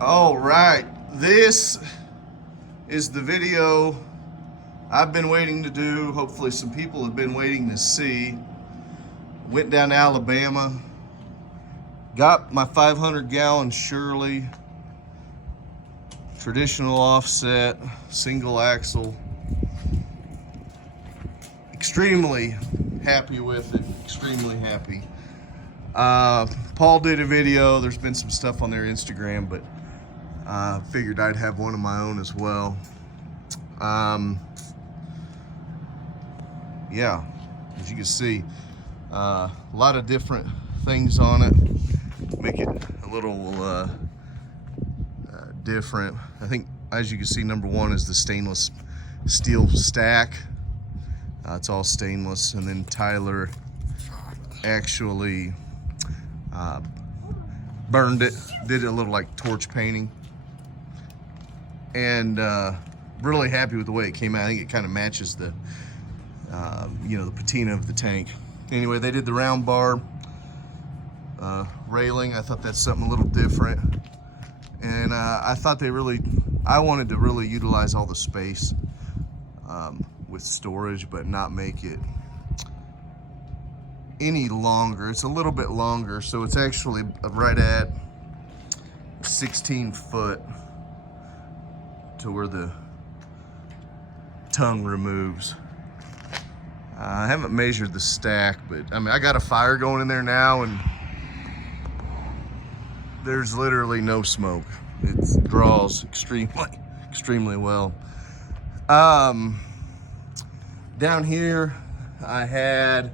All right, this is the video I've been waiting to do. Hopefully some people have been waiting to see. Went down to Alabama, got my 500-gallon Shirley, traditional offset, single axle. Extremely happy with it, extremely happy. Paul did a video. There's been some stuff on their Instagram, but figured I'd have one of my own as well. Yeah, as you can see, a lot of different things on it, make it a little different. I think, as you can see, number one is the stainless steel stack. It's all stainless, and then Tyler actually burned it, did a little like torch painting, and really happy with the way it came out. I think it kind of matches the the patina of the tank. Anyway, they did the round bar railing. I thought that's something a little different, and I wanted to really utilize all the space with storage, but not make it any longer. It's a little bit longer, so it's actually right at 16 foot to where the tongue removes. I haven't measured the stack, but I mean, I got a fire going in there now, and there's literally no smoke. It draws extremely well. Down here, I had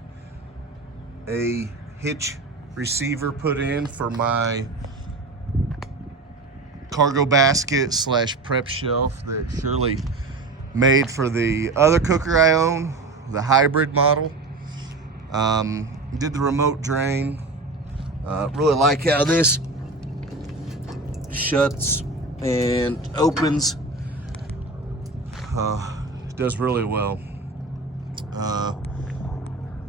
a hitch receiver put in for my cargo basket / prep shelf that Shirley made for the other cooker I own, the hybrid model. Did the remote drain. Really like how this shuts and opens. Does really well.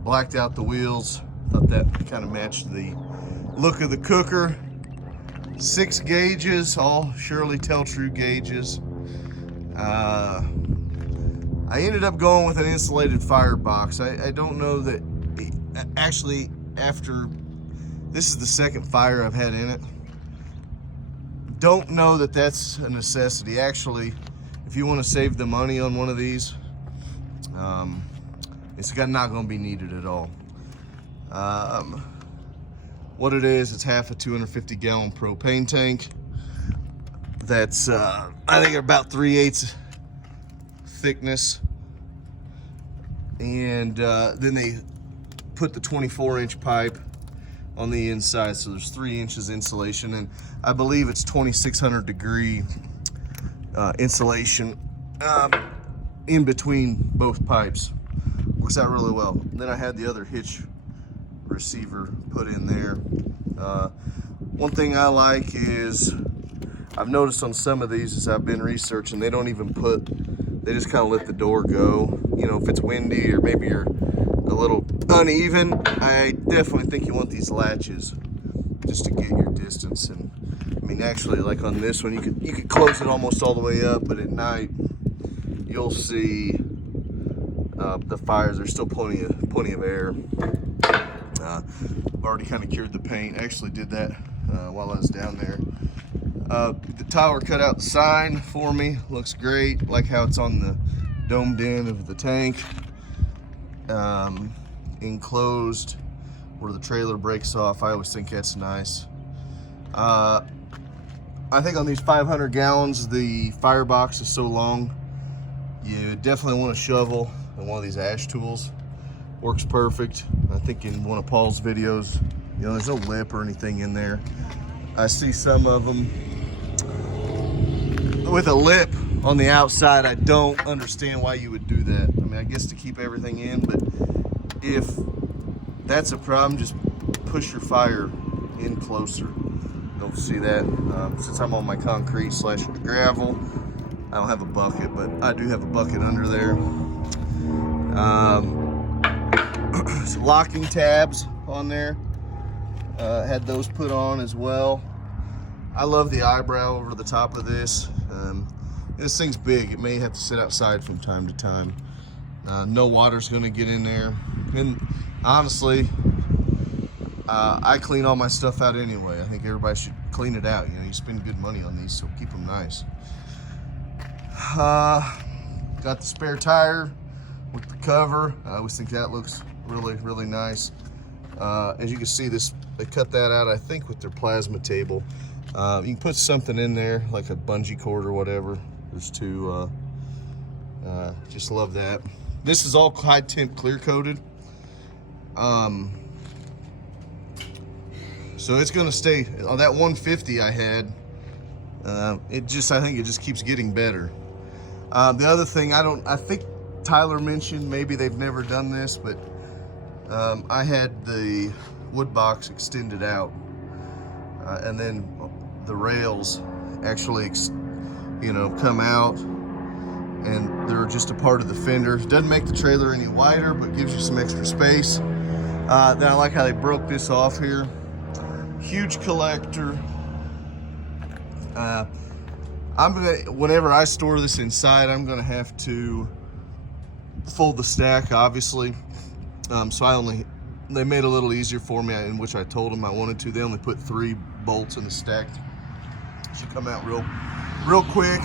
Blacked out the wheels. Thought that kind of matched the look of the cooker. 6 gauges, all Shirley Tell-True gauges. I ended up going with an insulated firebox. I don't know that, actually, after, this is the second fire I've had in it. Don't know that that's a necessity. Actually, if you want to save the money on one of these, it's not going to be needed at all. What it is, it's half a 250-gallon propane tank. That's, I think, about 3/8 thickness. And then they put the 24-inch pipe on the inside, so there's 3 inches insulation, and I believe it's 2,600 degree insulation in between both pipes. Works out really well. And then I had the other hitch receiver put in there. One thing I like is, I've noticed on some of these as I've been researching, they don't even they just kind of let the door go. You know, if it's windy or maybe you're a little uneven, I definitely think you want these latches just to get your distance. And I mean, actually, like on this one, you could close it almost all the way up, but at night you'll see the fires. There's still plenty of air. I've already kind of cured the paint. I actually did that while I was down there. The Tyler cut out the sign for me. Looks great. Like how it's on the domed end of the tank. Enclosed where the trailer breaks off. I always think that's nice. I think on these 500 gallons, the firebox is so long, you definitely want a shovel and one of these ash tools. Works perfect. I think in one of Paul's videos, there's no lip or anything in there. I see some of them with a lip on the outside. I don't understand why you would do that. I mean, I guess to keep everything in, but if that's a problem, just push your fire in closer. Don't see that. Since I'm on my concrete / gravel, I don't have a bucket, but I do have a bucket under there. Some locking tabs on there. Had those put on as well. I love the eyebrow over the top of this. This thing's big. It may have to sit outside from time to time. No water's gonna get in there. And honestly, I clean all my stuff out anyway. I think everybody should clean it out. You know, you spend good money on these, so keep them nice. Got the spare tire with the cover. I always think that looks really, really nice. As you can see, they cut that out, I think, with their plasma table. You can put something in there, like a bungee cord or whatever. There's two, just love that. This is all high temp clear coated. So it's gonna stay, on that 150 I had, I think it just keeps getting better. The other thing, I think Tyler mentioned, maybe they've never done this, but I had the wood box extended out, and then the rails actually, you know, come out, and they're just a part of the fender. Doesn't make the trailer any wider, but gives you some extra space. Then I like how they broke this off here. Huge collector. Whenever I store this inside, I'm gonna have to fold the stack, obviously. So they made it a little easier for me, in which I told them I wanted to. They only put 3 bolts in the stack. Should come out real quick.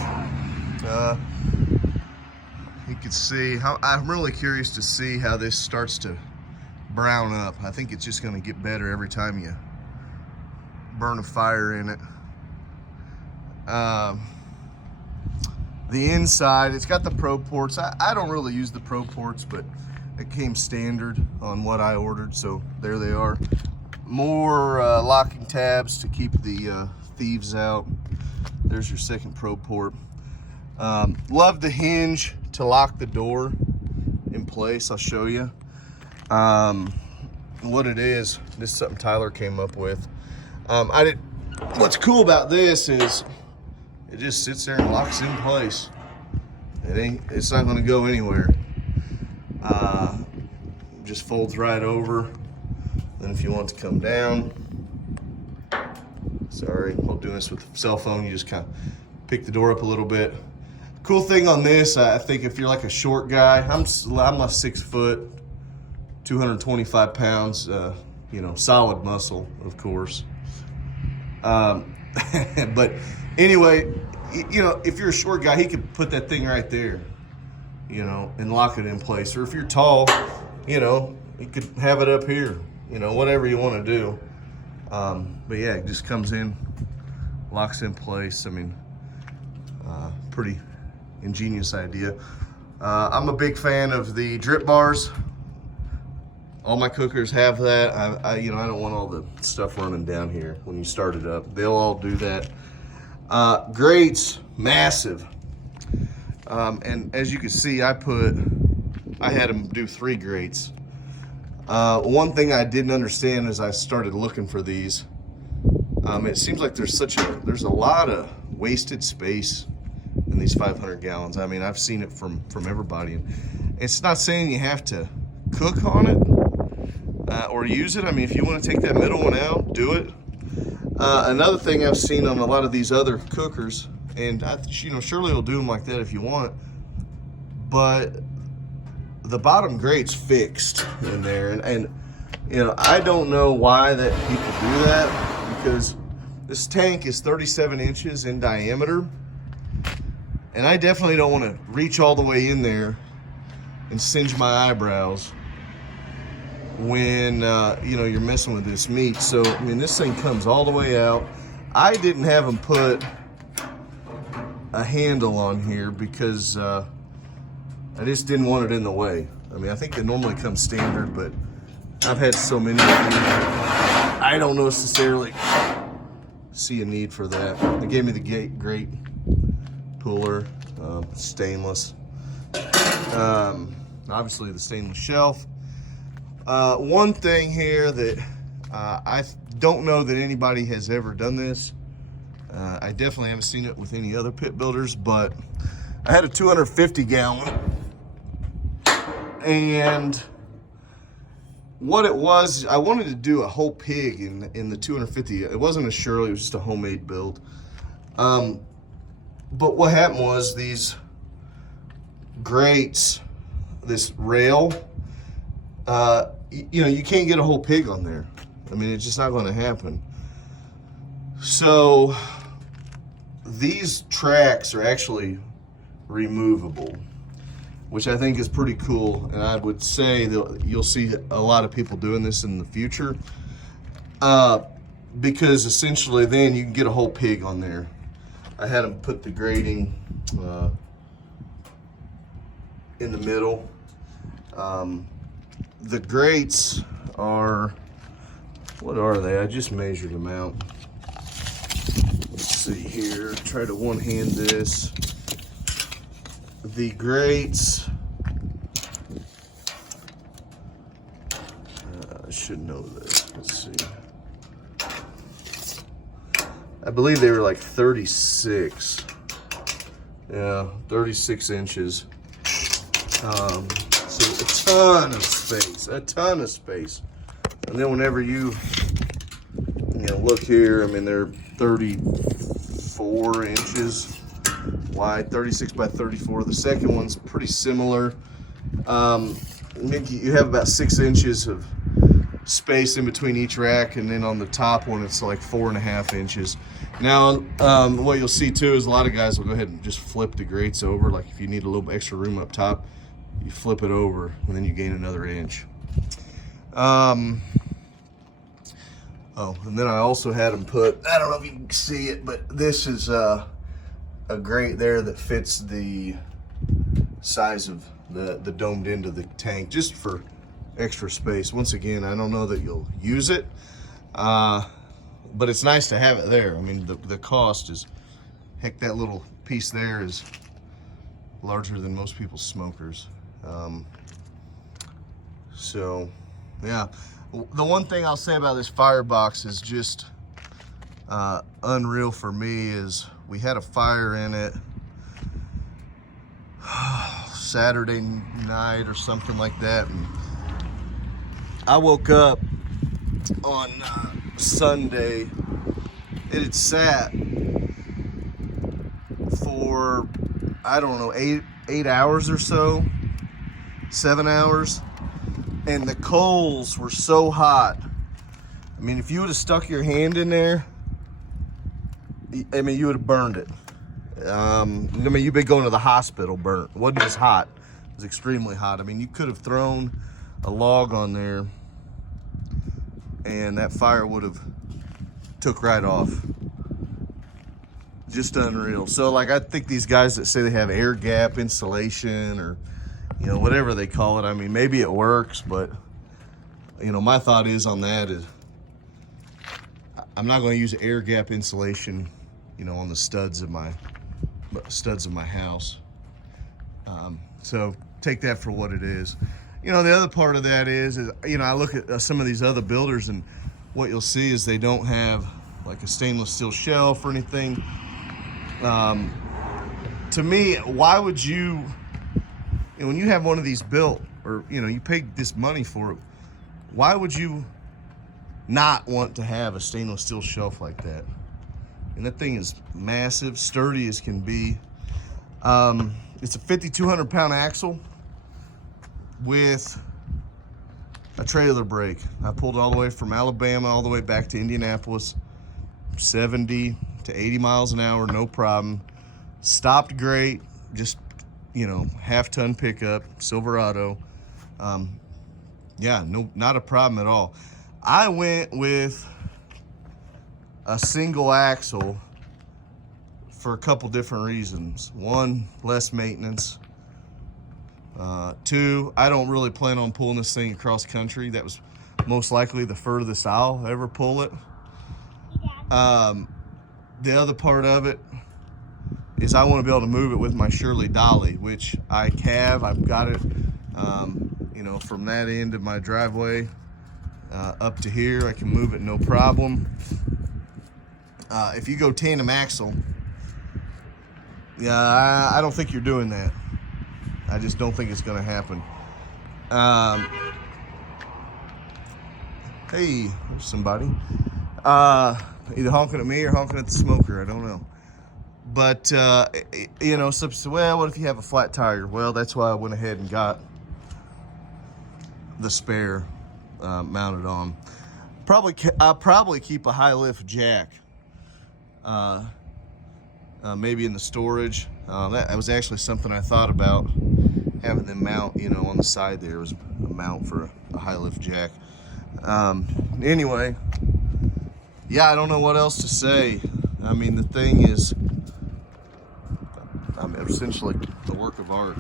You can see how, I'm really curious to see how this starts to brown up. I think it's just gonna get better every time you burn a fire in it. The inside, it's got the Pro ports. I don't really use the Pro ports, but it came standard on what I ordered, so there they are. More locking tabs to keep the thieves out. There's your second Pro port. Love the hinge to lock the door in place. I'll show you what it is. This is something Tyler came up with. What's cool about this is it just sits there and locks in place. It's not going to go anywhere. Just folds right over. Then if you want to come down, sorry, while doing this with the cell phone, you just kind of pick the door up a little bit. Cool thing on this, I think if you're like a short guy, I'm a 6 foot, 225 pounds, you know, solid muscle, of course. But anyway, you know, if you're a short guy, he could put that thing right there, you know, and lock it in place. Or if you're tall, you know, you could have it up here, you know, whatever you want to do. But yeah, it just comes in, locks in place. I mean, pretty ingenious idea. I'm a big fan of the drip bars. All my cookers have that. You know, I don't want all the stuff running down here when you start it up. They'll all do that. Grates, massive. And as you can see, I had them do 3 grates. One thing I didn't understand as I started looking for these, it seems like there's a lot of wasted space in these 500 gallons. I mean, I've seen it from everybody. It's not saying you have to cook on it or use it. I mean, if you want to take that middle one out, do it. Another thing I've seen on a lot of these other cookers, and you know, Shirley will do them like that if you want, but the bottom grate's fixed in there, and you know, I don't know why that people do that, because this tank is 37 inches in diameter, and I definitely don't want to reach all the way in there and singe my eyebrows when you know, you're messing with this meat. So I mean, this thing comes all the way out. I didn't have them put a handle on here because I just didn't want it in the way. I mean, I think they normally come standard, but I've had so many of these, I don't necessarily see a need for that. They gave me the grate puller, stainless. Obviously the stainless shelf. One thing here that I don't know that anybody has ever done this. I definitely haven't seen it with any other pit builders, but I had a 250 gallon, and what it was, I wanted to do a whole pig in the 250. It wasn't a Shirley, it was just a homemade build. But what happened was these grates, this rail, you know, you can't get a whole pig on there. I mean, it's just not going to happen. So these tracks are actually removable, which I think is pretty cool. And I would say that you'll see a lot of people doing this in the future, because essentially then you can get a whole pig on there. I had them put the grating in the middle. The grates are, what are they? I just measured them out. Let's see here, try to one hand this. The grates, I should know this, let's see. I believe they were like 36. Yeah, 36 inches. So a ton of space, And then whenever you know, look here, I mean, they're 34 inches wide, 36 by 34. The second one's pretty similar. You have about 6 inches of space in between each rack, and then on the top one it's like 4.5 inches. Now what you'll see too is a lot of guys will go ahead and just flip the grates over. Like if you need a little extra room up top, you flip it over and then you gain another inch. Oh, and then I also had them put, I don't know if you can see it, but this is a grate there that fits the size of the domed end of the tank, just for extra space. Once again, I don't know that you'll use it, but it's nice to have it there. I mean, the cost is, heck, that little piece there is larger than most people's smokers. So yeah, the one thing I'll say about this Firebox is just unreal for me is we had a fire in it Saturday night or something like that, and I woke up on Sunday. It had sat for, I don't know, eight hours or so, 7 hours, and the coals were so hot. I mean, if you would have stuck your hand in there, I mean, you would have burned it. I mean, you've been going to the hospital burnt. It wasn't as hot. It was extremely hot. I mean, you could have thrown a log on there and that fire would have took right off. Just unreal. So like, I think these guys that say they have air gap insulation, or you know, whatever they call it, I mean, maybe it works, but you know, my thought is on that is I'm not going to use air gap insulation, you know, on the studs of my house. So take that for what it is. You know, the other part of that is you know, I look at some of these other builders, and what you'll see is they don't have like a stainless steel shelf or anything. To me, why would you know, when you have one of these built, or you know, you paid this money for it, why would you not want to have a stainless steel shelf like that? And that thing is massive, sturdy as can be. It's a 5,200 pound axle with a trailer brake. I pulled all the way from Alabama all the way back to Indianapolis, 70 to 80 miles an hour, no problem. Stopped great, just, you know, half-ton pickup, Silverado. Yeah, no, not a problem at all. I went with a single axle for a couple different reasons. One, less maintenance. Two, I don't really plan on pulling this thing across country. That was most likely the furthest I'll ever pull it. The other part of it is I want to be able to move it with my Shirley dolly, which I have. I've got it, you know, from that end of my driveway up to here. I can move it no problem. If you go tandem axle, yeah, I don't think you're doing that. I just don't think it's going to happen. Hey, there's somebody. Either honking at me or honking at the smoker. I don't know. But, you know, so, well, what if you have a flat tire? Well, that's why I went ahead and got the spare mounted on. I'll probably keep a high lift jack. Maybe in the storage. That was actually something I thought about, having them mount, you know, on the side there was a mount for a high lift jack. Anyway, yeah, I don't know what else to say. I mean, the thing is, essentially the work of art.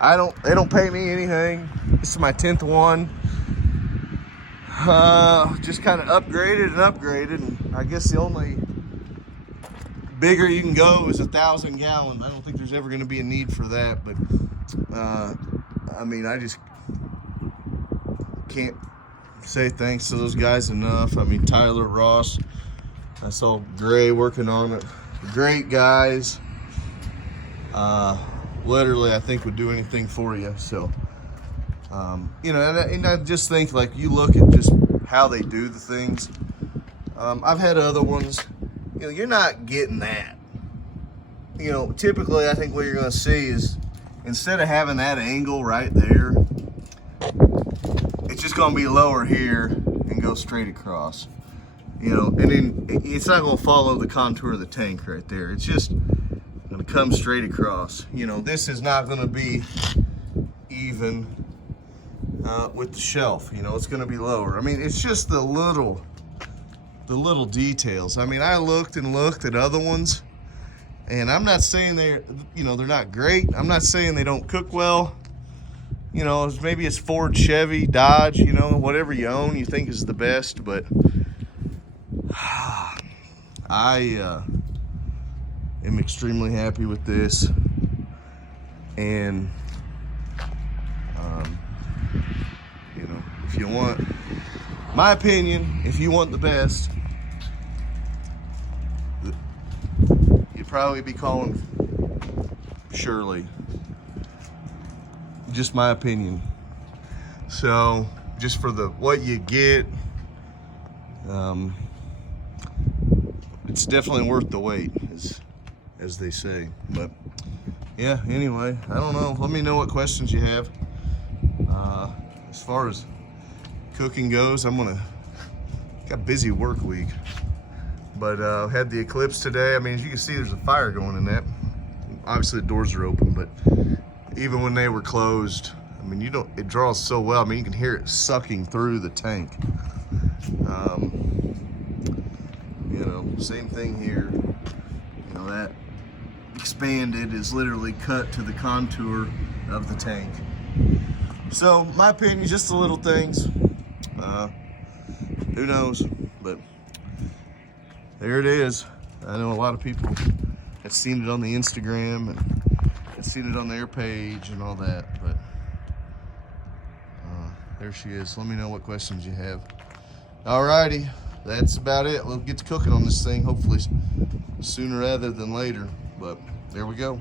I don't know. They don't pay me anything. This is my 10th one. Just kind of upgraded, and I guess the only bigger you can go is 1,000 gallons. I don't think there's ever going to be a need for that, but I mean, I just can't say thanks to those guys enough. I mean, Tyler, Ross, I saw Gray working on it. Great guys. Literally, I think would do anything for you. So, you know, and I just think, like, you look at just how they do the things. I've had other ones. You know, you're not getting that. You know, typically, I think what you're going to see is, instead of having that angle right there, it's just going to be lower here and go straight across. You know, and then it's not going to follow the contour of the tank right there. It's just going to come straight across. You know, this is not going to be even with the shelf. You know, it's going to be lower. I mean, it's just the little details. I mean, I looked and looked at other ones, and I'm not saying they're not great. I'm not saying they don't cook well. You know, maybe it's Ford, Chevy, Dodge, you know, whatever you own, you think is the best, but I am extremely happy with this. And you know, if you want my opinion, if you want the best, you'd probably be calling Shirley. Just my opinion. So, just for what you get, it's definitely worth the wait, as they say. But yeah, anyway, I don't know. Let me know what questions you have. As far as cooking goes, got a busy work week. But had the eclipse today. I mean, as you can see, there's a fire going in that. Obviously the doors are open, but even when they were closed, I mean, it draws so well. I mean, you can hear it sucking through the tank. You know, same thing here. You know, that expanded is literally cut to the contour of the tank. So, my opinion, just the little things. Who knows? But there it is. I know a lot of people have seen it on the Instagram and seen it on their page and all that, but there she is. Let me know what questions you have. Alrighty, that's about it. We'll get to cooking on this thing hopefully sooner rather than later, but there we go.